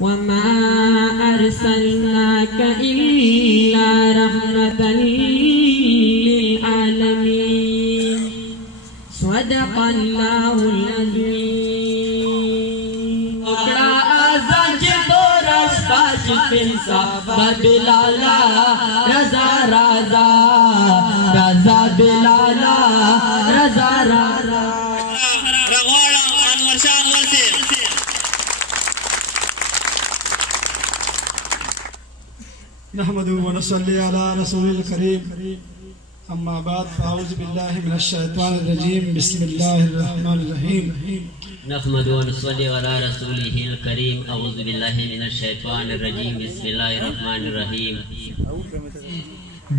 وما أرسلناك إلا رحمة للعالمين صدق الله العظيم. بلالا رضا رضا رضا بلالا رضا رضا رغواړه انور شاه انور سي نحمده ونصلي على رسول الكريم أما بعد فأعوذ بالله من الشيطان الرجيم بسم الله الرحمن الرحيم نحمد ونصلي على رسوله الكريم أعوذ بالله من الشيطان الرجيم بسم الله الرحمن الرحيم.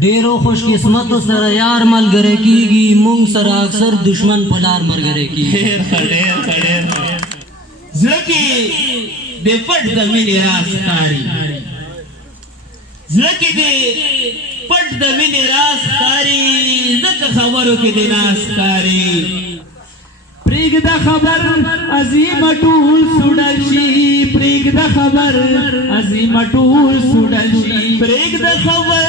ډیرو خوش قسمتو سره یار ملګری کیږي مونږ سره اکثر دشمن په لار ملګری کیږي. زړه د پټ د مینې راز ښکاري زړه د پټ د مینې راز ښکاري ځکه خبرو کې د ناز ښکاري پرېږده خبر عظیمه ټول سوډل شي پرېږده خبر عظیمه ټول سوډل شي پرېږده خبر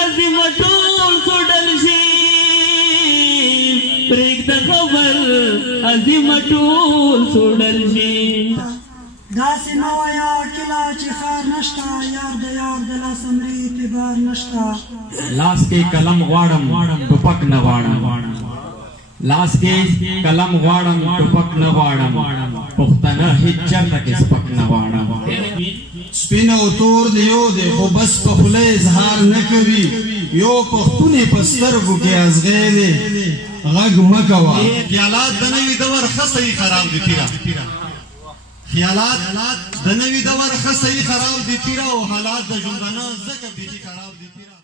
عظیمه ټول سوډل شي پرېږده خبر عظیمه ټول سوډل شي داسې نه وایه کله چې خار نشته یار د یار د لاس امري اعتبار نشته لاس کې قلم غواړم ټوپک نه غواړم لاس کې قلم غواړم ټوپک نه غواړم پښتنه هیڅ چرته کې سپک نه غواړم سپین او تور دی یو دی خو بس په خوله اظهار نه کوي یو پښتون یې په سترګو کې ازغی دی غږ مه کوه خیالات د نوي دور ښه صحیح خراب دي پیره خیالات د نوي دور ښه صحیح خراب دي پیره او حالات د ژوندانه ځکه بیخي خراب دي پیره